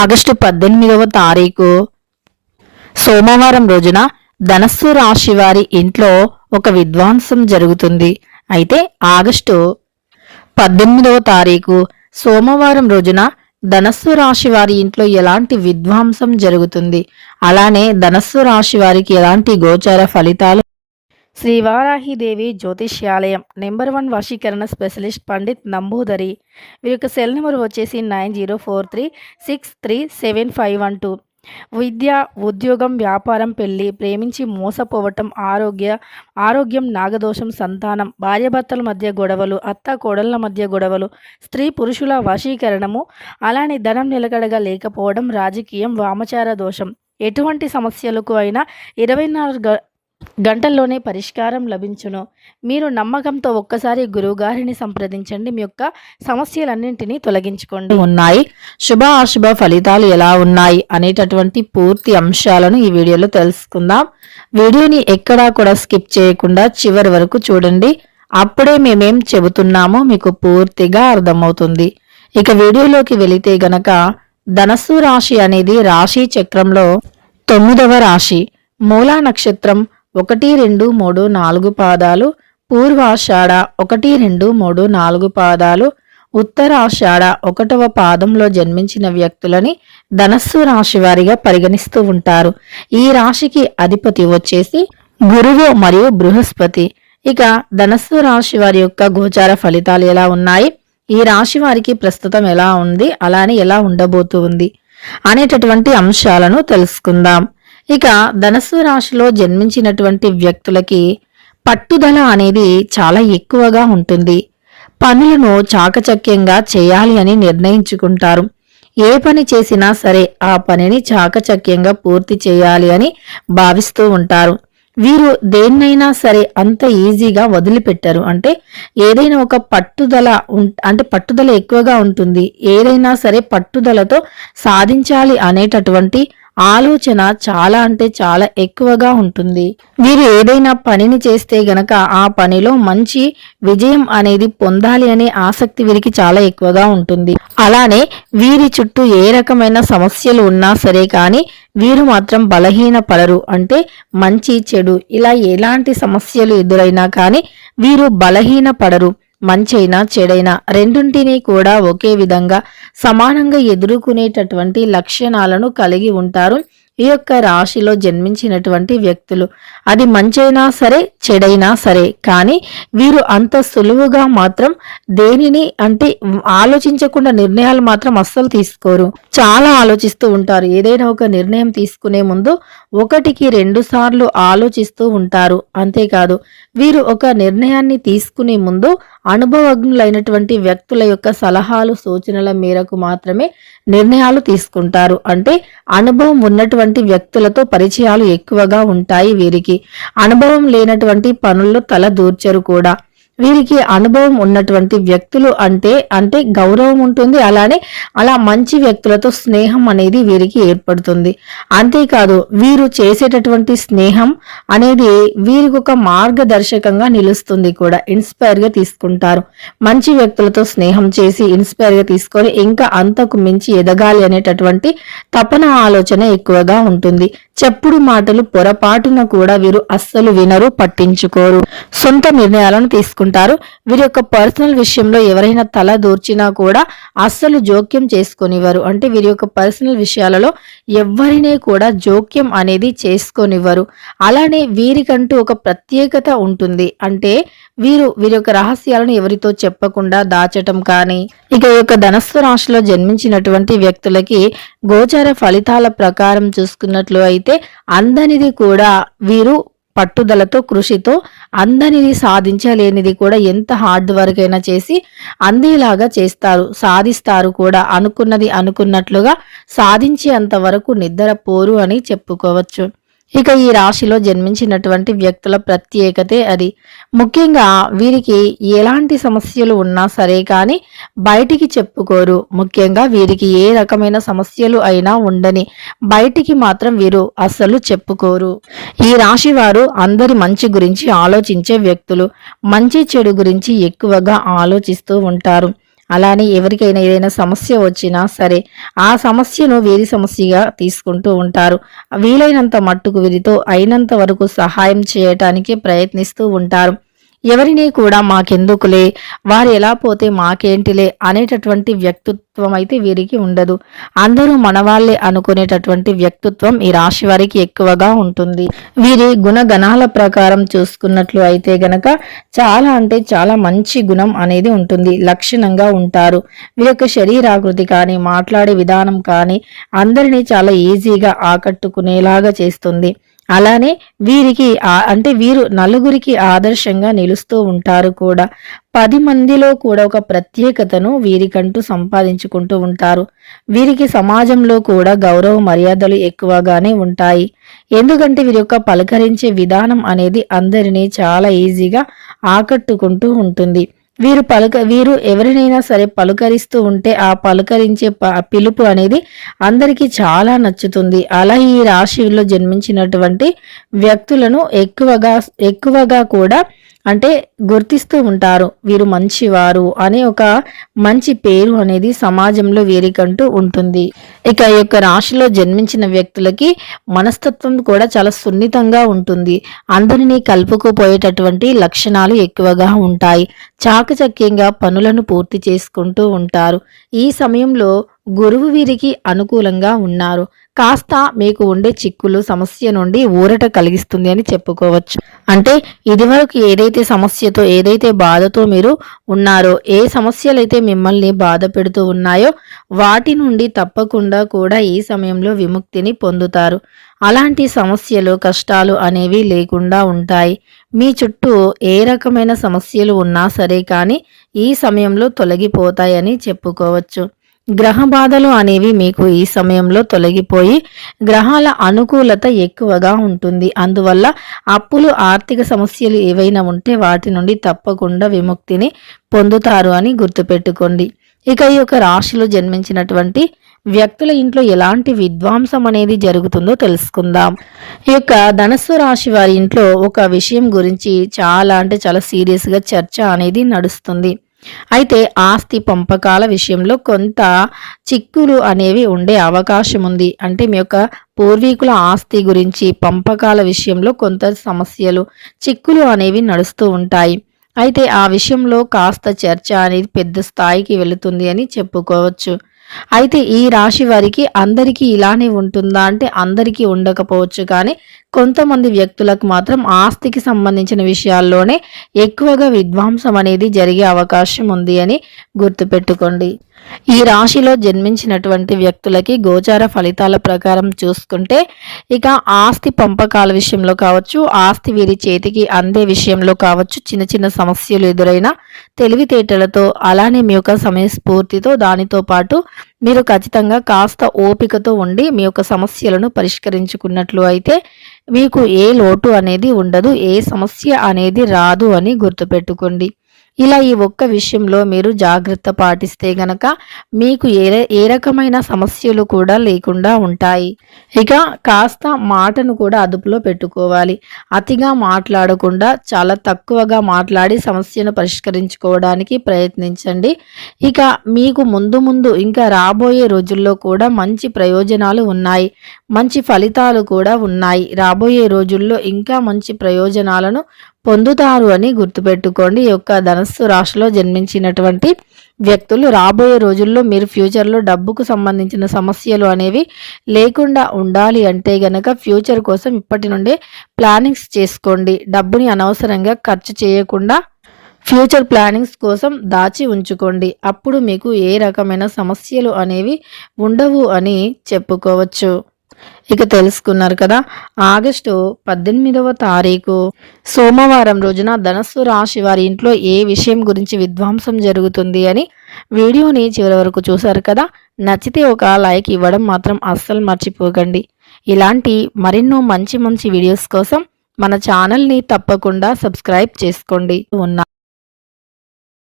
August 18వ తారీఖు సోమవారం రోజున ధనస్సు రాశి వారి ఇంట్లో ఒక విధ్వంసం జరుగుతుంది. అయితే ఆగస్టు 18వ తారీఖు సోమవారం రోజున ధనస్సు రాశి వారి ఇంట్లో ఎలాంటి విధ్వంసం జరుగుతుంది, అలానే ధనస్సు రాశి వారికి ఎలాంటి గోచార ఫలితాలు. శ్రీ వారాహిదేవి జ్యోతిష్యాలయం నెంబర్ 1 వశీకరణ స్పెషలిస్ట్ పండిత్ నంబూదరి. వీరి యొక్క సెల్ నెంబర్ వచ్చేసి 9043637512. విద్య, ఉద్యోగం, వ్యాపారం, పెళ్లి, ప్రేమించి మోసపోవటం, ఆరోగ్యం, నాగదోషం, సంతానం, భార్యాభర్తల మధ్య గొడవలు, అత్త కోడళ్ల మధ్య గొడవలు, స్త్రీ పురుషుల వశీకరణము, అలానే ధనం నిలకడగా లేకపోవడం, రాజకీయం, వామచార దోషం, ఎటువంటి సమస్యలకు అయినా 24 గంటల్లోనే పరిష్కారం లభించును. మీరు నమ్మకంతో ఒక్కసారి గురువుగారిని సంప్రదించండి. మీ యొక్క సమస్యలన్నింటినీ తొలగించుకోండి. ఉన్నాయి శుభ అశుభ ఫలితాలు ఎలా ఉన్నాయి అనేటటువంటి పూర్తి అంశాలను ఈ వీడియోలో తెలుసుకుందాం. వీడియోని ఎక్కడా కూడా స్కిప్ చేయకుండా చివరి వరకు చూడండి. అప్పుడే మేమేం చెబుతున్నామో మీకు పూర్తిగా అర్థమవుతుంది. ఇక వీడియోలోకి వెళితే గనక ధనస్సు రాశి అనేది రాశి చక్రంలో 9వ రాశి. మూలా నక్షత్రం 1, 2, 3, 4 పాదాలు, పూర్వాషాఢ 1, 2, 3, 4 పాదాలు, ఉత్తరాషాఢ 1వ పాదంలో జన్మించిన వ్యక్తులని ధనస్సు రాశి వారిగా పరిగణిస్తూ ఉంటారు. ఈ రాశికి అధిపతి వచ్చేసి గురువు మరియు బృహస్పతి. ఇక ధనస్సు రాశి వారి యొక్క గోచార ఫలితాలు ఎలా ఉన్నాయి, ఈ రాశి వారికి ప్రస్తుతం ఎలా ఉంది, అలానే ఎలా ఉండబోతుంది అనేటటువంటి అంశాలను తెలుసుకుందాం. ఇక ధనస్సు రాశిలో జన్మించినటువంటి వ్యక్తులకి పట్టుదల అనేది చాలా ఎక్కువగా ఉంటుంది. పనులను చాకచక్యంగా చేయాలి అని నిర్ణయించుకుంటారు. ఏ పని చేసినా సరే ఆ పనిని చాకచక్యంగా పూర్తి చేయాలి అని భావిస్తూ ఉంటారు. వీరు దేన్నైనా సరే అంత ఈజీగా వదిలిపెట్టరు. అంటే ఏదైనా ఒక పట్టుదల ఎక్కువగా ఉంటుంది. ఏదైనా సరే పట్టుదలతో సాధించాలి అనేటటువంటి ఆలోచన చాలా అంటే చాలా ఎక్కువగా ఉంటుంది. వీరు ఏదైనా పనిని చేస్తే గనక ఆ పనిలో మంచి విజయం అనేది పొందాలి అనే ఆసక్తి వీరికి చాలా ఎక్కువగా ఉంటుంది. అలానే వీరి చుట్టూ ఏ రకమైన సమస్యలు ఉన్నా సరే కానీ వీరు మాత్రం బలహీన పడరు. అంటే మంచి చెడు ఇలా ఎలాంటి సమస్యలు ఎదురైనా కానీ వీరు బలహీన పడరు. మంచైనా చెడైనా రెండింటినీ కూడా ఒకే విధంగా సమానంగా ఎదుర్కొనేటటువంటి లక్షణాలను కలిగి ఉంటారు ఈ యొక్క రాశిలో జన్మించినటువంటి వ్యక్తులు. అది మంచైనా సరే చెడైనా సరే కానీ వీరు అంత సులువుగా మాత్రం దేనిని అంటే ఆలోచించకుండా నిర్ణయాలు మాత్రం అస్సలు తీసుకోరు. చాలా ఆలోచిస్తూ ఉంటారు. ఏదైనా ఒక నిర్ణయం తీసుకునే ముందు 1కి 2 సార్లు ఆలోచిస్తూ ఉంటారు. అంతేకాదు వీరు ఒక నిర్ణయాన్ని తీసుకునే ముందు అనుభవజ్ఞులైనటువంటి వ్యక్తుల యొక్క సలహాలు సూచనల మేరకు మాత్రమే నిర్ణయాలు తీసుకుంటారు. అంటే అనుభవం ఉన్నటువంటి వ్యక్తులతో పరిచయాలు ఎక్కువగా ఉంటాయి వీరికి. అనుభవం లేనటువంటి పనుల్లో తల దూర్చరు కూడా. వీరికి అనుభవం ఉన్నటువంటి వ్యక్తులు అంటే గౌరవం ఉంటుంది. అలానే అలా మంచి వ్యక్తులతో స్నేహం అనేది వీరికి ఏర్పడుతుంది. అంతేకాదు వీరు చేసేటటువంటి స్నేహం అనేది వీరికి ఒక మార్గదర్శకంగా నిలుస్తుంది కూడా. ఇన్స్పైర్గా తీసుకుంటారు. మంచి వ్యక్తులతో స్నేహం చేసి ఇన్స్పైర్గా తీసుకొని ఇంకా అంతకు మించి ఎదగాలి అనేటటువంటి తపన ఆలోచన ఎక్కువగా ఉంటుంది. చెప్పుడు మాటలు పొరపాటున కూడా వీరు అస్సలు వినరు, పట్టించుకోరు. సొంత నిర్ణయాలను తీసుకుంటారు. వీరి యొక్క పర్సనల్ విషయంలో ఎవరైనా తల దూర్చినా కూడా అస్సలు జోక్యం చేసుకొనివ్వరు. అంటే వీరి యొక్క పర్సనల్ విషయాలలో ఎవరినే కూడా జోక్యం అనేది చేసుకొనివ్వరు. అలానే వీరికంటూ ఒక ప్రత్యేకత ఉంటుంది. అంటే వీరి యొక్క రహస్యాలను ఎవరితో చెప్పకుండా దాచటం కానీ. ఇక ఈ యొక్క ధనస్సు రాశిలో జన్మించినటువంటి వ్యక్తులకి గోచార ఫలితాల ప్రకారం చూసుకున్నట్లు అయితే అందనిది కూడా వీరు పట్టుదలతో కృషితో అందనిది సాధించలేనిది కూడా ఎంత హార్డ్ వర్క్ అయినా చేసి అందేలాగా చేస్తారు, సాధిస్తారు కూడా. అనుకున్నది అనుకున్నట్లుగా సాధించేంత వరకు నిద్రపోరు అని చెప్పుకోవచ్చు. ఇక ఈ రాశిలో జన్మించినటువంటి వ్యక్తుల ప్రత్యేకతే అది. ముఖ్యంగా వీరికి ఎలాంటి సమస్యలు ఉన్నా సరే కానీ బయటికి చెప్పుకోరు. ముఖ్యంగా వీరికి ఏ రకమైన సమస్యలు అయినా ఉండని బయటికి మాత్రం వీరు అస్సలు చెప్పుకోరు. ఈ రాశి వారు అందరి మంచి గురించి ఆలోచించే వ్యక్తులు. మంచి చెడు గురించి ఎక్కువగా ఆలోచిస్తూ ఉంటారు. అలానే ఎవరికైనా ఏదైనా సమస్య వచ్చినా సరే ఆ సమస్యను వీరి సమస్యగా తీసుకుంటూ ఉంటారు. వీలైనంత మట్టుకు వీరితో అయినంత వరకు సహాయం చేయటానికి ప్రయత్నిస్తూ ఉంటారు. ఎవరిని కూడా మాకెందుకులే, వారు ఎలా పోతే మాకేంటిలే అనేటటువంటి వ్యక్తిత్వం అయితే వీరికి ఉండదు. అందరూ మనవాళ్లే అనుకునేటటువంటి వ్యక్తిత్వం ఈ రాశి వారికి ఎక్కువగా ఉంటుంది. వీరి గుణగణాల ప్రకారం చూసుకున్నట్లు అయితే గనక చాలా అంటే చాలా మంచి గుణం అనేది ఉంటుంది. లక్షణంగా ఉంటారు. వీరి యొక్క శరీరాకృతి కానీ మాట్లాడే విధానం కానీ అందరినీ చాలా ఈజీగా ఆకట్టుకునేలాగా చేస్తుంది. అలానే వీరికి అంటే వీరు నలుగురికి ఆదర్శంగా నిలుస్తూ ఉంటారు కూడా. 10 మందిలో కూడా ఒక ప్రత్యేకతను వీరికంటూ సంపాదించుకుంటూ ఉంటారు. వీరికి సమాజంలో కూడా గౌరవ మర్యాదలు ఎక్కువగానే ఉంటాయి. ఎందుకంటే వీరి యొక్క పలకరించే విధానం అనేది అందరినీ చాలా ఈజీగా ఆకట్టుకుంటూ ఉంటుంది. వీరు ఎవరినైనా సరే పలుకరిస్తూ ఉంటే ఆ పలుకరించే పిలుపు అనేది అందరికీ చాలా నచ్చుతుంది. అలా ఈ రాశిలో జన్మించినటువంటి వ్యక్తులను ఎక్కువగా కూడా అంటే గుర్తిస్తూ ఉంటారు. వీరు మంచివారు అనే ఒక మంచి పేరు అనేది సమాజంలో వీరికంటూ ఉంటుంది. ఇక ఈ యొక్క రాశిలో జన్మించిన వ్యక్తులకి మనస్తత్వం కూడా చాలా సున్నితంగా ఉంటుంది. అందరినీ కలుపుకుపోయేటటువంటి లక్షణాలు ఎక్కువగా ఉంటాయి. చాకచక్యంగా పనులను పూర్తి చేసుకుంటూ ఉంటారు. ఈ సమయంలో గురువు వీరికి అనుకూలంగా ఉన్నారు. కాస్త మీకు ఉండే చిక్కులు సమస్య నుండి ఊరట కలిగిస్తుంది అని చెప్పుకోవచ్చు. అంటే ఇదివరకు ఏదైతే సమస్యతో ఏదైతే బాధతో మీరు ఉన్నారో, ఏ సమస్యలైతే మిమ్మల్ని బాధ పెడుతూ ఉన్నాయో వాటి నుండి తప్పకుండా కూడా ఈ సమయంలో విముక్తిని పొందుతారు. అలాంటి సమస్యలు కష్టాలు అనేవి లేకుండా ఉంటాయి. మీ చుట్టూ ఏ రకమైన సమస్యలు ఉన్నా సరే కానీ ఈ సమయంలో తొలగిపోతాయని చెప్పుకోవచ్చు. గ్రహ బాధలు అనేవి మీకు ఈ సమయంలో తొలగిపోయి గ్రహాల అనుకూలత ఎక్కువగా ఉంటుంది. అందువల్ల అప్పులు ఆర్థిక సమస్యలు ఏవైనా ఉంటే వాటి నుండి తప్పకుండా విముక్తిని పొందుతారు అని గుర్తుపెట్టుకోండి. ఇక ఈ యొక్క రాశిలో జన్మించినటువంటి వ్యక్తుల ఇంట్లో ఎలాంటి విధ్వంసం అనేది జరుగుతుందో తెలుసుకుందాం. ఈ యొక్క ధనస్సు రాశి వారి ఇంట్లో ఒక విషయం గురించి చాలా అంటే చాలా సీరియస్గా చర్చ అనేది నడుస్తుంది. అయితే ఆస్తి పంపకాల విషయంలో కొంత చిక్కులు అనేవి ఉండే అవకాశం ఉంది. అంటే మీ యొక్క పూర్వీకుల ఆస్తి గురించి పంపకాల విషయంలో కొంత సమస్యలు చిక్కులు అనేవి నడుస్తూ ఉంటాయి. అయితే ఆ విషయంలో కాస్త చర్చ అనేది పెద్ద స్థాయికి వెళుతుంది అని చెప్పుకోవచ్చు. అయితే ఈ రాశి వారికి అందరికీ ఇలానే ఉంటుందా అంటే అందరికీ ఉండకపోవచ్చు. కానీ కొంతమంది వ్యక్తులకు మాత్రం ఆస్తికి సంబంధించిన విషయాల్లోనే ఎక్కువగా విధ్వంసం అనేది జరిగే అవకాశం ఉంది అని గుర్తుపెట్టుకోండి. ఈ రాశిలో జన్మించినటువంటి వ్యక్తులకి గోచార ఫలితాల ప్రకారం చూసుకుంటే ఇక ఆస్తి పంపకాల విషయంలో కావచ్చు, ఆస్తి వీరి చేతికి అందే విషయంలో కావచ్చు, చిన్న చిన్న సమస్యలు ఎదురైనా తెలివితేటలతో అలానే మీ యొక్క సమయస్ఫూర్తితో దానితో పాటు మీరు ఖచ్చితంగా కాస్త ఓపికతో ఉండి మీ యొక్క సమస్యలను పరిష్కరించుకున్నట్లు అయితే మీకు ఏ లోటు అనేది ఉండదు, ఏ సమస్య అనేది రాదు అని గుర్తుపెట్టుకోండి. ఇలా ఈ ఒక్క విషయంలో మీరు జాగ్రత్త పాటిస్తే గనక మీకు ఏ రకమైన సమస్యలు కూడా లేకుండా ఉంటాయి. ఇక కాస్త మాటను కూడా అదుపులో పెట్టుకోవాలి. అతిగా మాట్లాడకుండా చాలా తక్కువగా మాట్లాడి సమస్యను పరిష్కరించుకోవడానికి ప్రయత్నించండి. ఇక మీకు ముందు ఇంకా రాబోయే రోజుల్లో కూడా మంచి ప్రయోజనాలు ఉన్నాయి. మంచి ఫలితాలు కూడా ఉన్నాయి. రాబోయే రోజుల్లో ఇంకా మంచి ప్రయోజనాలను పొందుతారు అని గుర్తుపెట్టుకోండి. ఈ యొక్క ధనస్సు రాశిలో జన్మించినటువంటి వ్యక్తులు రాబోయే రోజుల్లో మీరు ఫ్యూచర్లో డబ్బుకు సంబంధించిన సమస్యలు అనేవి లేకుండా ఉండాలి అంటే గనక ఫ్యూచర్ కోసం ఇప్పటి నుండే ప్లానింగ్స్ చేసుకోండి. డబ్బుని అనవసరంగా ఖర్చు చేయకుండా ఫ్యూచర్ ప్లానింగ్స్ కోసం దాచి ఉంచుకోండి. అప్పుడు మీకు ఏ రకమైన సమస్యలు అనేవి ఉండవు అని చెప్పుకోవచ్చు. ఇక తెలుసుకున్నారు కదా. ఆగస్టు 18వ తారీఖు సోమవారం రోజున ధనస్సు రాశి వారి ఇంట్లో ఏ విషయం గురించి విధ్వంసం జరుగుతుంది అని వీడియోని చివరి వరకు చూశారు కదా. నచ్చితే ఒక లైక్ ఇవ్వడం మాత్రం అస్సలు మర్చిపోకండి. ఇలాంటి మరెన్నో మంచి వీడియోస్ కోసం మన ఛానల్ని తప్పకుండా సబ్స్క్రైబ్ చేసుకోండి.